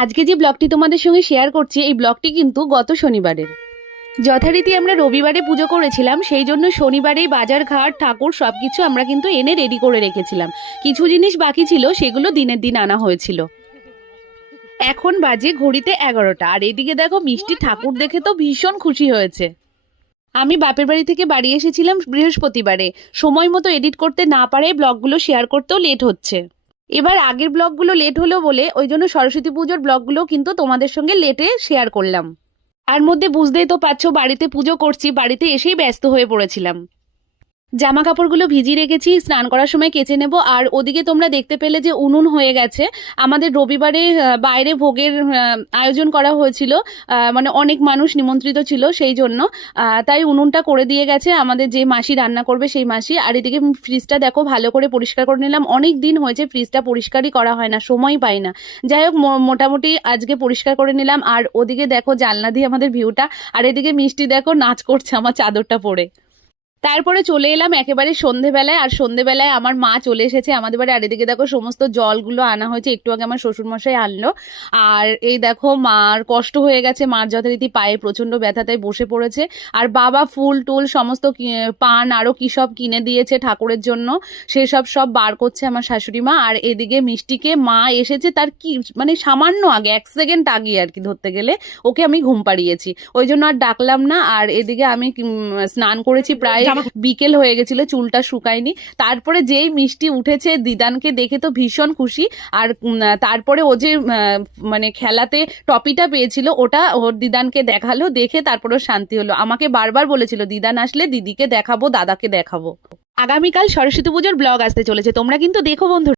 আজকে যে ব্লগটি তোমাদের সঙ্গে শেয়ার করছি, এই ব্লগটি কিন্তু গত শনিবারের। যথারীতি আমরা রবিবারে পুজো করেছিলাম, সেই জন্য শনিবারেই বাজার ঘাট ঠাকুর সবকিছু আমরা কিন্তু এনে রেডি করে রেখেছিলাম। কিছু জিনিস বাকি ছিল, সেগুলো দিনের দিন আনা হয়েছিল। এখন বাজে ঘড়িতে 11টা, আর এদিকে দেখো মিষ্টি ঠাকুর দেখে তো ভীষণ খুশি হয়েছে। আমি বাপের বাড়ি থেকে বাড়ি এসেছিলাম বৃহস্পতিবারে, সময় মতো এডিট করতে না পারে ব্লগগুলো শেয়ার করতেও লেট হচ্ছে। এবার আগের ব্লগগুলো লেট হলো বলে ওই জন্য সরস্বতী পুজোর ব্লগগুলো কিন্তু তোমাদের সঙ্গে লেটে শেয়ার করলাম। তার মধ্যে বুঝতেই তো পারছো, বাড়িতে পুজো করছি, বাড়িতে এসেই ব্যস্ত হয়ে পড়েছিলাম। জামা কাপড়গুলো ভিজিয়ে রেখেছি, স্নান করার সময় কেচে নেব। আর ওদিকে তোমরা দেখতে পেলে যে উনুন হয়ে গেছে। আমাদের রবিবারে বাইরে ভোগের আয়োজন করা হয়েছিল, মানে অনেক মানুষ নিমন্ত্রিত ছিল, সেই জন্য তাই উনুনটা করে দিয়ে গেছে আমাদের যে মাসি রান্না করবে সেই মাসি। আর এদিকে ফ্রিজটা দেখো ভালো করে পরিষ্কার করে নিলাম। অনেক দিন হয়েছে ফ্রিজটা পরিষ্কারই করা হয় না, সময় পাই না। যাই হোক, মোটামুটি আজকে পরিষ্কার করে নিলাম। আর ওদিকে দেখো জানলা দিয়ে আমাদের ভিউটা, আর এদিকে মিষ্টি দেখো নাচ করছে আমার চাদরটা পরে। তারপরে চলে এলাম একেবারে সন্ধেবেলায়। আর সন্ধেবেলায় আমার মা চলে এসেছে আমাদের বাড়ি। আর এদিকে দেখো সমস্ত জলগুলো আনা হয়েছে, একটু আগে আমার শ্বশুরমশাই আনলো। আর এই দেখো মার কষ্ট হয়ে গেছে, মার যথারীতি পায়ে প্রচন্ড ব্যথা, তাই বসে পড়েছে। আর বাবা ফুল টুল সমস্ত পান আরো কি সব কিনে দিয়েছে ঠাকুরের জন্য, সেসব সব বার করছে আমার শাশুড়ি মা। আর এদিকে মিষ্টিকে মা এসেছে তার কি মানে সামান্য আগে, 1 সেকেন্ড আগে আর কি ধরতে গেলে, ওকে আমি ঘুম পাড়িয়েছি, ওই জন্য আর ডাকলাম না। আর এদিকে আমি স্নান করেছি, প্রায় বিকেল হয়ে গেছিল, চুলটা শুকায়নি। তারপরে যেই মিষ্টি উঠেছে, দিদানকে দেখে তো ভীষণ খুশি। আর তারপরে ও যে মানে খেলাতে টপিটা পেয়েছিল, ওটা ওর দিদানকে দেখালো, দেখে তারপরে শান্তি হলো। আমাকে বারবার বলেছিল দিদান আসলে দিদিকে দেখাবো, দাদাকে দেখাবো। আগামীকাল সরস্বতী পুজোর ব্লগ আসতে চলেছে, তোমরা কিন্তু দেখো বন্ধু।